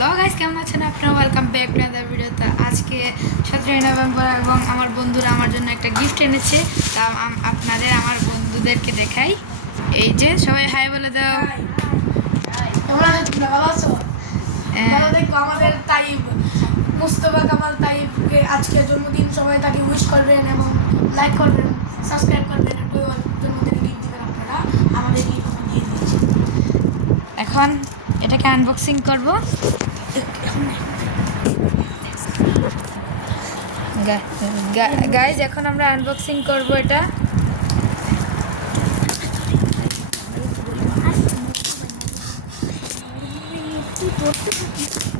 Hello guys কেমন আছেন আপনারা? Welcome back to other video তো আজকে সতেরোই নভেম্বর এবং আমার বন্ধুরা আমার জন্য একটা গিফট এনেছে। তা আপনাদের আমার বন্ধুদেরকে দেখাই। এই যে সবাই হাই বলে দাও। হ্যাঁ। আমাদের তাইব মুস্তফা কামাল তাইবকে আজকে জন্মদিন সবাই তাকে উইশ করবেন এবং লাইক করবেন সাবস্ক্রাইব করবেন জন্মদিনে গিফট দিবেন আপনারা। আমাদের গিফট দিয়ে দিয়েছি। এখন এটাকে আনবক্সিং করব। গাইজ এখন আমরা আনবক্সিং করব এটা। Guys,